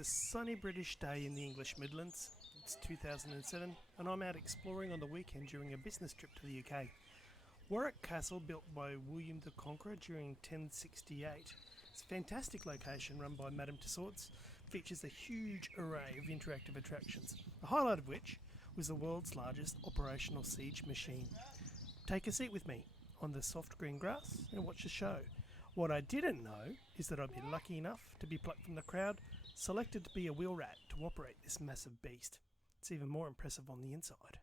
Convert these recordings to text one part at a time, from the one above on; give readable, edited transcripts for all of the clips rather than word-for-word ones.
a sunny British day in the English Midlands. It's 2007 and I'm out exploring on the weekend during a business trip to the UK. Warwick Castle, built by William the Conqueror during 1068. It's a fantastic location run by Madame Tussauds, features a huge array of interactive attractions, the highlight of which was the world's largest operational siege machine. Take a seat with me on the soft green grass and watch the show. What I didn't know is that I'd be lucky enough to be plucked from the crowd, selected to be a wheel rat to operate this massive beast. It's even more impressive on the inside.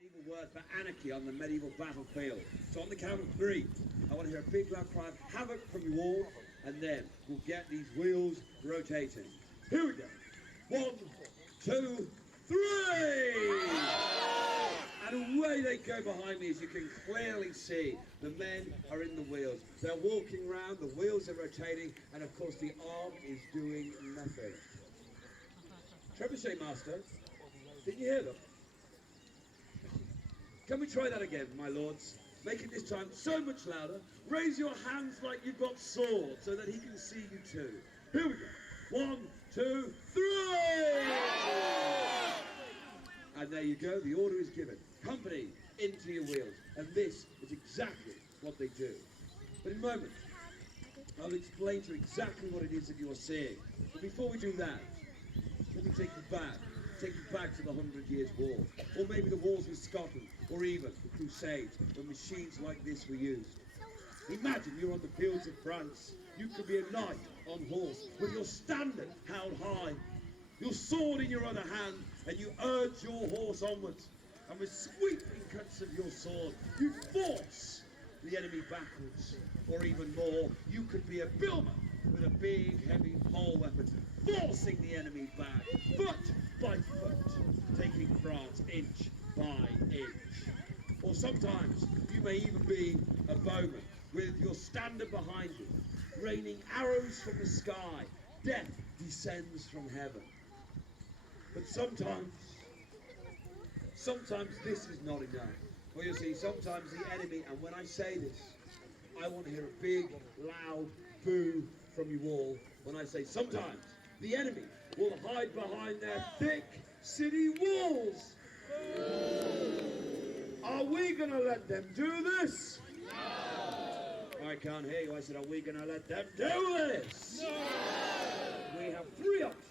Medieval word for anarchy on the medieval battlefield. So on the count of three, I want to hear a big loud cry of havoc from you all, and then we'll get these wheels rotating. Here we go. 1, 2, 3! And away they go behind me, as you can clearly see. The men are in the wheels. They're walking around, the wheels are rotating, and of course the arm is doing nothing. Trebuchet master, did you hear them? Can we try that again, my lords? Make it this time so much louder. Raise your hands like you've got swords so that he can see you too. Here we go. 1, 2, 3! And there you go, the order is given. Company, into your wheels. And this is exactly what they do. But in a moment, I'll explain to you exactly what it is that you're seeing. But before we do that, let me take you back to the 100 Years' War, or maybe the wars with Scotland, or even the Crusades, when machines like this were used. Imagine you're on the fields of France. You could be a knight on horse, with your standard held high, your sword in your other hand, and you urge your horse onwards. And with sweeping cuts of your sword, you force the enemy backwards. Or even more, you could be a billman with a big, heavy pole weapon, forcing the enemy back, foot by foot, taking France inch by inch. Or sometimes you may even be a bowman with your standard behind you, raining arrows from the sky. Death descends from heaven. But sometimes this is not enough. Well, you see, sometimes the enemy, and when I say this, I want to hear a big, loud boo from you all when I say sometimes the enemy will hide behind their thick city walls. Are we going to let them do this? No! I can't hear you. I said, are we going to let them do this? No! We have three options.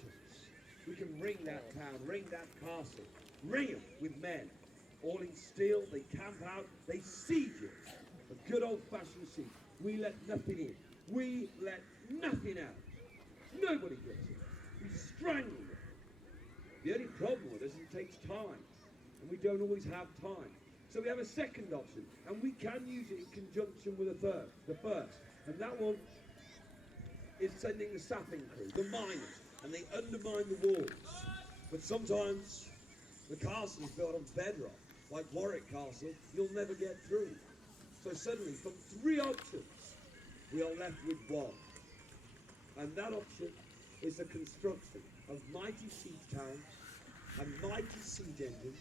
We can ring that town, ring that castle, ring them with men. All in steel, they camp out, they siege it. A good old-fashioned siege. We let nothing in. We let nothing out. Nobody gets it. We strangle it. The only problem with us is it takes time. And we don't always have time. So we have a second option. And we can use it in conjunction with the first. And that one is sending the sapping crew, the miners. And they undermine the walls. But sometimes the castle is built on bedrock. Like Warwick Castle, you'll never get through. So suddenly, from three options, we are left with one. And that option is the construction of mighty siege towers and mighty siege engines,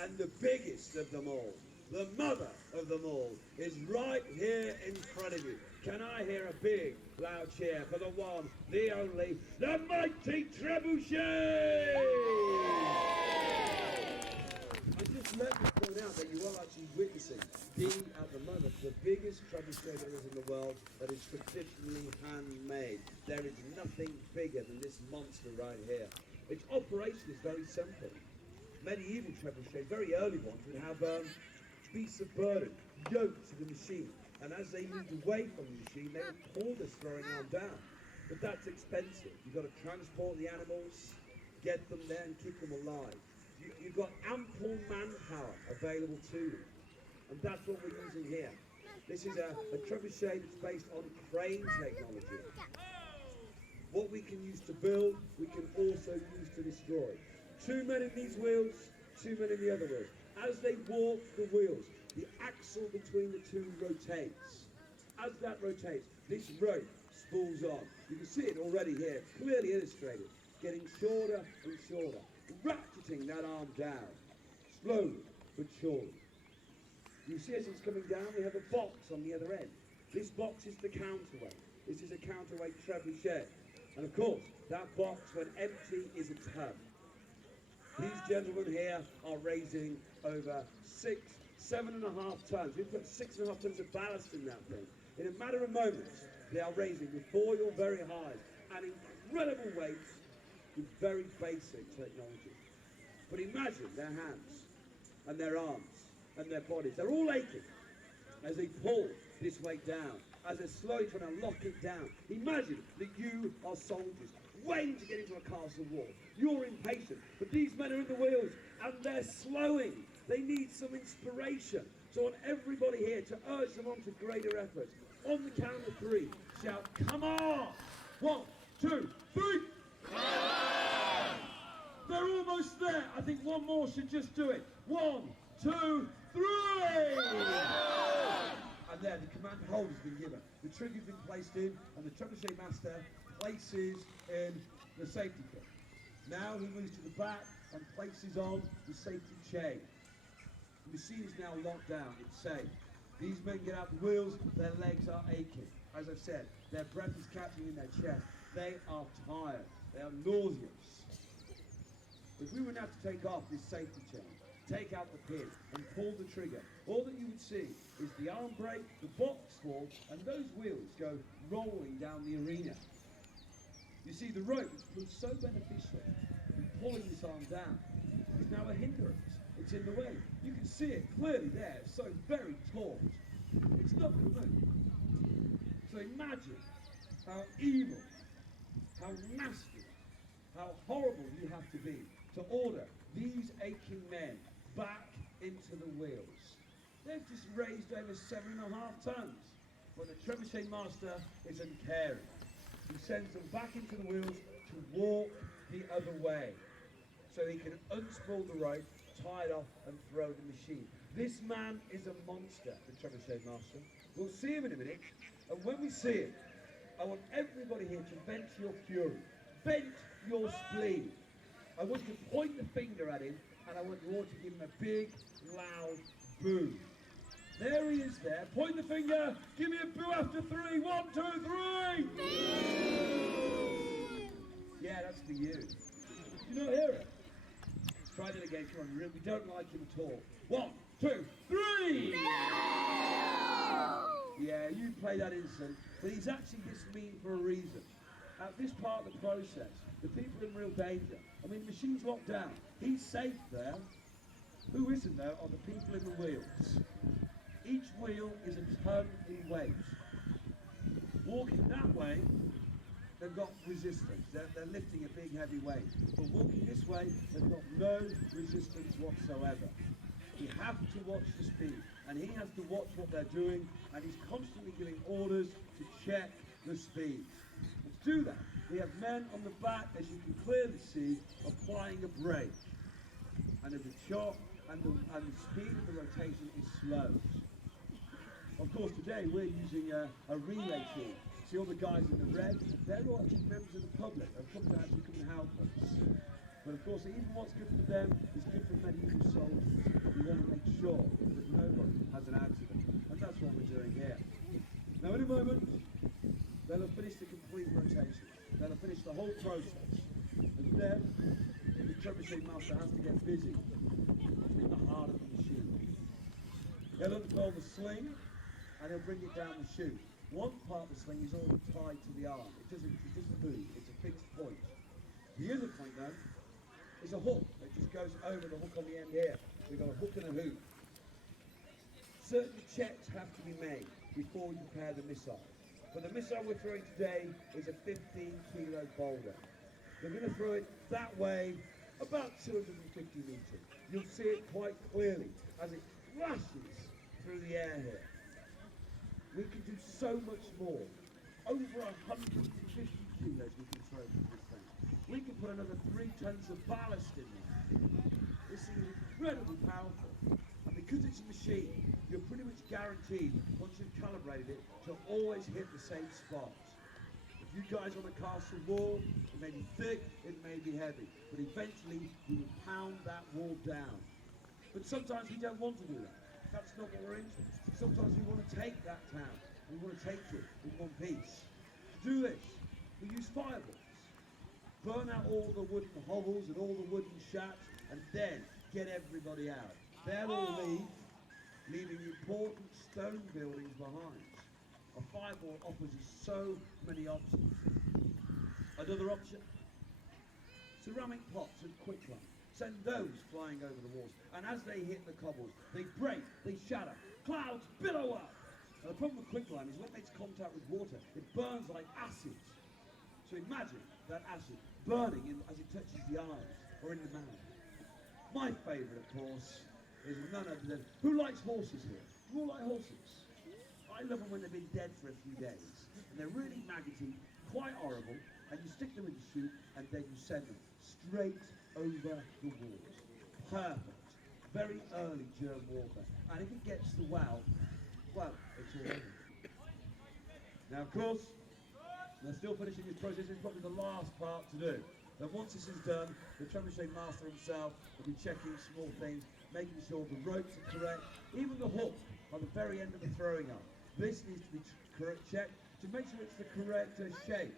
and the biggest of them all, the mother of them all, is right here in front of you. Can I hear a big, loud cheer for the one, the only, the mighty Trebuchet! Let me point out that you are actually witnessing at the moment the biggest trebuchet there is in the world that is traditionally handmade. There is nothing bigger than this monster right here. Its operation is very simple. Medieval trebuchets, very early ones, would have beasts of burden yoked to the machine, and as they moved away from the machine, they would pull this throwing arm down. But that's expensive. You've got to transport the animals, get them there, and keep them alive. You've got ample manpower available to them, and that's what we're using here. This is a trebuchet that's based on crane technology. What we can use to build, we can also use to destroy. 2 men in these wheels, 2 men in the other wheels. As they walk the wheels, the axle between the two rotates. As that rotates, this rope spools on. You can see it already here, clearly illustrated, getting shorter and shorter. Ratcheting that arm down, slowly but surely. You see as it's coming down, we have a box on the other end. This box is the counterweight. This is a counterweight trebuchet. And of course, that box, when empty, is a ton. These gentlemen here are raising over 7.5 tons. We put 6.5 tons of ballast in that thing. In a matter of moments, they are raising before your very eyes an incredible weight with very basic technology. But imagine their hands and their arms and their bodies. They're all aching as they pull this weight down, as they're slowly trying to lock it down. Imagine that you are soldiers waiting to get into a castle wall. You're impatient, but these men are in the wheels and they're slowing. They need some inspiration. So I want everybody here to urge them on to greater efforts. On the count of 3, shout, come on! 1, 2, 3! They're almost there. I think one more should just do it. 1, 2, 3! And there, the command hold has been given. The trigger's been placed in, and the trebuchet master places in the safety pin. Now he moves to the back and places on the safety chain. The machine is now locked down. It's safe. These men get out the wheels. Their legs are aching. As I've said, their breath is catching in their chest. They are tired. They are nauseous. If we were now to take off this safety chain, take out the pin and pull the trigger, all that you would see is the arm brake, the box fall, and those wheels go rolling down the arena. You see, the rope, which proved so beneficial in pulling this arm down, is now a hindrance. It's in the way. You can see it clearly there, so very taut. It's not going to move. So imagine how evil, how nasty, how horrible you have to be to order these aching men back into the wheels. They've just raised over 7.5 tons, but the trebuchet master is uncaring. He sends them back into the wheels to walk the other way, so he can unspool the rope, tie it off, and throw the machine. This man is a monster, the trebuchet master. We'll see him in a minute, and when we see him, I want everybody here to vent your fury, vent your spleen. I want you to point the finger at him, and I want you all to give him a big, loud boo. There he is there. Point the finger. Give me a boo after 3. 1, 2, 3. Yeah, that's for you. You not hear it? Try that again. Come on. We don't like him at all. 1, 2, 3. Yeah, you play that instant, but he's actually this mean for a reason. At this part of the process, the people are in real danger. I mean, the machine's locked down. He's safe there. Who isn't there are the people in the wheels. Each wheel is a ton in weight. Walking that way, they've got resistance. They're lifting a big heavy weight. But walking this way, they've got no resistance whatsoever. You have to watch the speed, and he has to watch what they're doing, and he's constantly giving orders to check the speed. And to do that, we have men on the back, as you can clearly see, applying a brake. And the chop and the speed of the rotation is slow. Of course, today we're using a relay team. See all the guys in the red? They're all actually members of the public. They've come to actually come and help us. But of course, even what's good for them is good for medieval soldiers. We want to make sure that nobody has an accident. And that's what we're doing here. Now, in a moment, they'll have finished the complete rotation. They'll have finished the whole process. And then, the trebuchet master has to get busy in the heart of the machine. He'll unfurl the sling, and he'll bring it down the chute. One part of the sling is already tied to the arm. It doesn't move. It's a fixed point. The other point, though, is a hook that just goes over the hook on the end here. We've got a hook and a hoop. Certain checks have to be made before you prepare the missile. But the missile we're throwing today is a 15-kilo boulder. We're going to throw it that way, about 250 meters. You'll see it quite clearly as it flashes through the air here. We can do so much more. Over 150 kilos we can throw from this thing. We can put another 3 tons of ballast in there. This thing is incredibly powerful. And because it's a machine, you're pretty much guaranteed, once you've calibrated it, to always hit the same spot. If you guys on a castle wall, it may be thick, it may be heavy, but eventually you will pound that wall down. But sometimes we don't want to do that. That's not what we're into. Sometimes we want to take that town. We want to take it in one piece. To do this, we use fireballs. burn out all the wooden hovels and all the wooden shacks, and then get everybody out. They'll all leave, leaving important stone buildings behind. A fireball offers you so many options. Another option, ceramic pots and quicklime. Send those flying over the walls, and as they hit the cobbles, they break, they shatter, clouds billow up. Now, the problem with quicklime is when it makes contact with water, it burns like acid. So imagine that acid burning as it touches the eyes or in the mouth. My favourite, of course, is none other than, who likes horses here? You all like horses? I love them when they've been dead for a few days. And they're really maggoty, quite horrible, and you stick them in the chute and then you send them straight over the walls. Perfect. Very early germ warfare. And if it gets the well, it's all over. Now, of course, they're still finishing this process. It's probably the last part to do. And once this is done, the trebuchet master himself will be checking small things, making sure the ropes are correct, even the hook on the very end of the throwing arm. This needs to be checked to make sure it's the correct shape.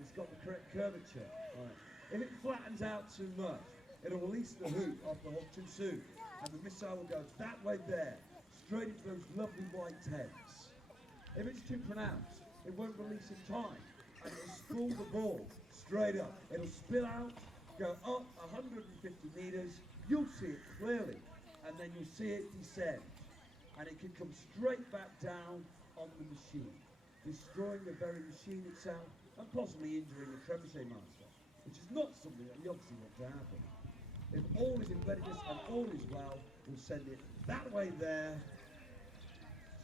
It's got the correct curvature on it. If it flattens out too much, it'll release the hoop off the hook too soon, and the missile will go that way there, straight into those lovely white heads. If it's too pronounced, it won't release in time, and it'll spool the ball straight up. It'll spill out, go up 150 meters, you'll see it clearly, and then you'll see it descend. And it can come straight back down on the machine, destroying the very machine itself, and possibly injuring the trebuchet master, which is not something that we obviously want to happen. If all is in readiness and all is well, we'll send it that way there.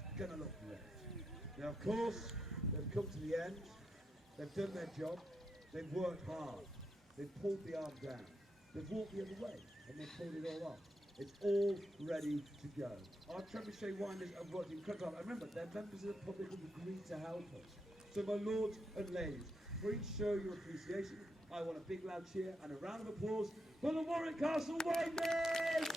It's gonna look great. Now, of course, they've come to the end. They've done their job. They've worked hard. They've pulled the arm down. They've walked the other way, and they've pulled it all off. It's all ready to go. Our trebuchet winders have worked incredibly hard. Remember, they're members of the public who've agreed to help us. So, my lords and ladies, please show your appreciation. I want a big loud cheer and a round of applause for the Warwick Castle Winders!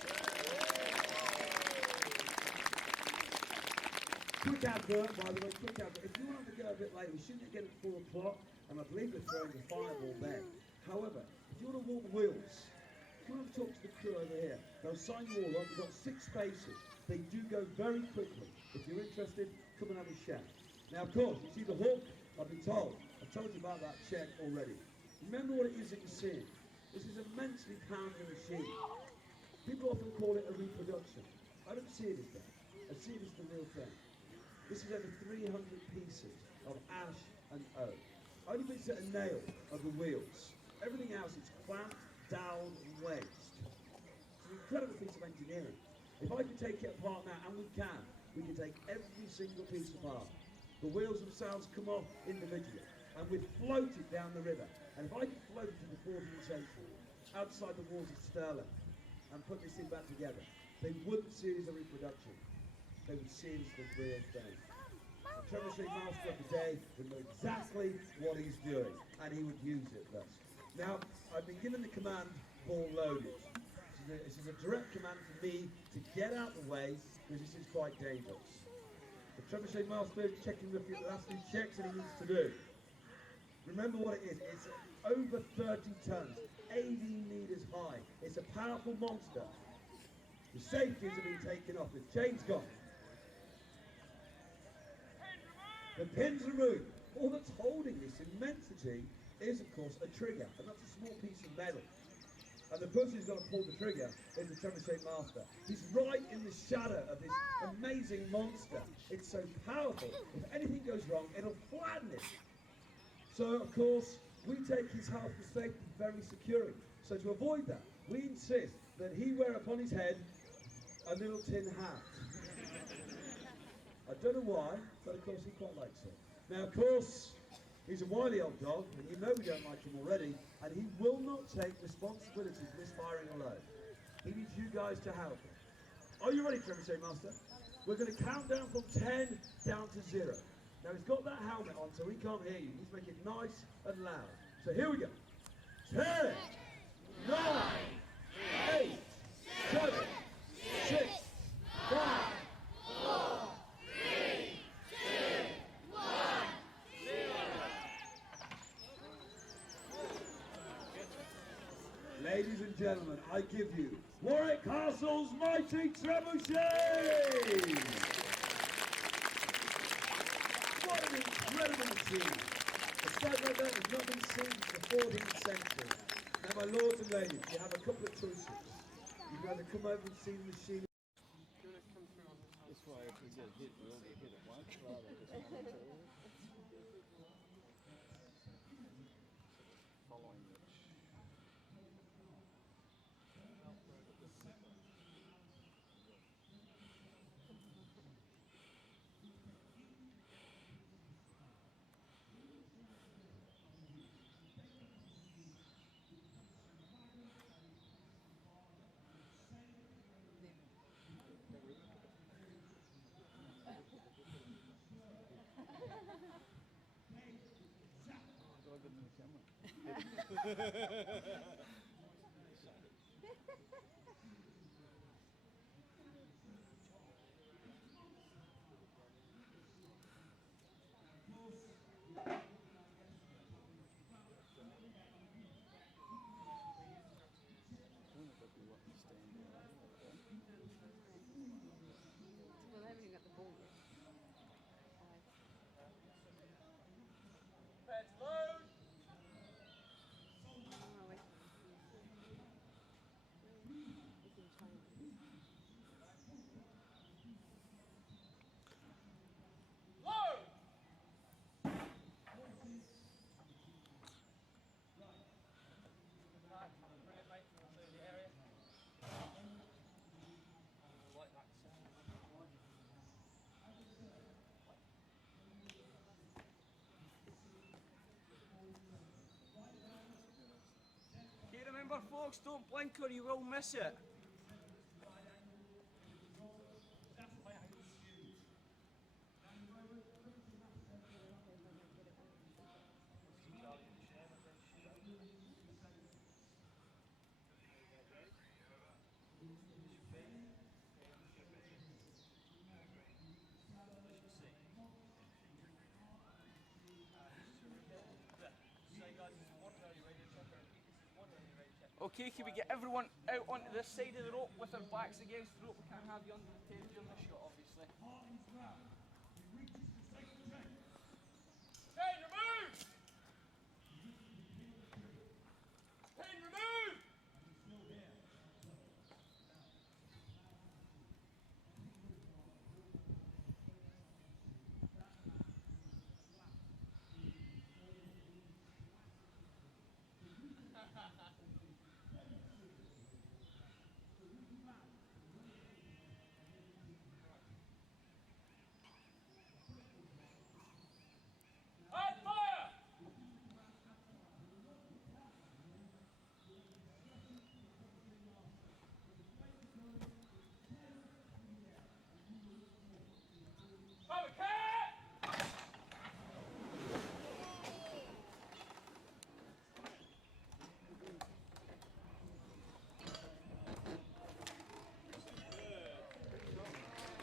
Quick advert, by the way, quick advert. If you want to go a bit late, we shouldn't get at 4 o'clock, and I believe we're throwing a fireball then. However, if you want to walk the wheels, if you want to talk to the crew over here, they'll sign you all up. We've got 6 spaces. They do go very quickly. If you're interested, come and have a chat. Now, of course, you see the hook, I've been told. I've told you about that check already. Remember what it is that you're seeing. This is an immensely powerful machine. People often call it a reproduction. I don't see it as that. I see it as the real thing. This is over 300 pieces of ash and oak. Only bits that are nailed are the wheels. Everything else is clamped, doweled, and wedged. It's an incredible piece of engineering. If I could take it apart now, and we can take every single piece apart. The wheels themselves come off individually, and we'd float it down the river. And if I could float it to the 14th century, outside the walls of Stirling, and put this thing back together, they wouldn't see it as a reproduction. They would see it as the real thing. The trebuchet master of the day would know exactly what he's doing, and he would use it thus. Now, I've been given the command, ball loaded. This is a direct command for me to get out the way, because this is quite dangerous. The trebuchet master is checking the last few checks that he needs to do. Remember what it is. It's over 30 tons, 80 meters high. It's a powerful monster. The safeties have been taken off. The chain's gone. The pins removed. All that's holding this immensity is, of course, a trigger, and that's a small piece of metal. And the person who's going to pull the trigger is the trebuchet master. He's right in the shadow of this amazing monster. It's so powerful. If anything goes wrong, it'll flatten it. So, of course, we take his health and safety very securely. So to avoid that, we insist that he wear upon his head a little tin hat. I don't know why, but of course he quite likes it. Now, of course, he's a wily old dog, and you know we don't like him already, and he will not take responsibility for this firing alone. He needs you guys to help him. Are you ready, Trebuchet Master? We're going to count down from 10 down to 0. Now, he's got that helmet on, so he can't hear you. He needs to make it nice and loud. So here we go. 10, 9, 8, 7, 6, 5, 4, 3, 2, 1, 0. Ladies and gentlemen, I give you Warwick Castle's mighty Trebuchet! What an incredible machine! A sight like that has not been seen since the 14th century. Now, my lords and ladies, you have a couple of choices. You can either come over and see the machine. This way, if we get hit, we all get hit at once rather than just one or two. Following which. Well, they haven't even got the ball yet. Oh, wait. We can try and- Okay, remember folks, don't blink or you will miss it. Okay, can we get everyone out onto this side of the rope with their backs against the rope? We can't have you under the table during the shot, obviously. Chain remove! Chain remove!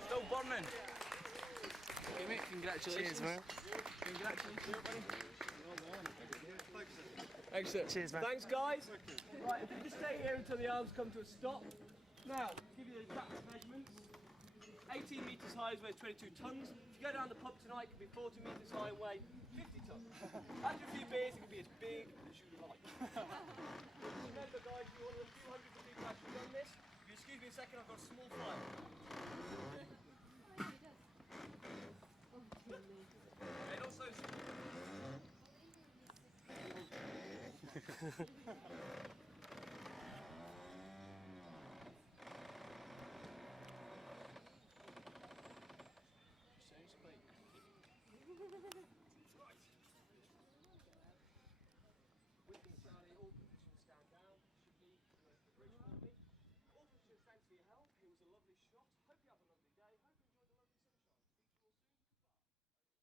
Still burning. Okay, mate, congratulations. Cheers, man. Congratulations, everybody. Excellent. Cheers, man. Thanks, guys. Right, if you just stay here until the arms come to a stop. Now, give you the exact measurements. 18 metres high is weighs 22 tonnes. If you go down the pub tonight, it could be 40 metres high and weigh 50 tonnes. After a few beers, it could be as big as you like. Remember, guys, you're one of the few hundreds of people actually done this. If you excuse me a second, I've got a small flight. And also...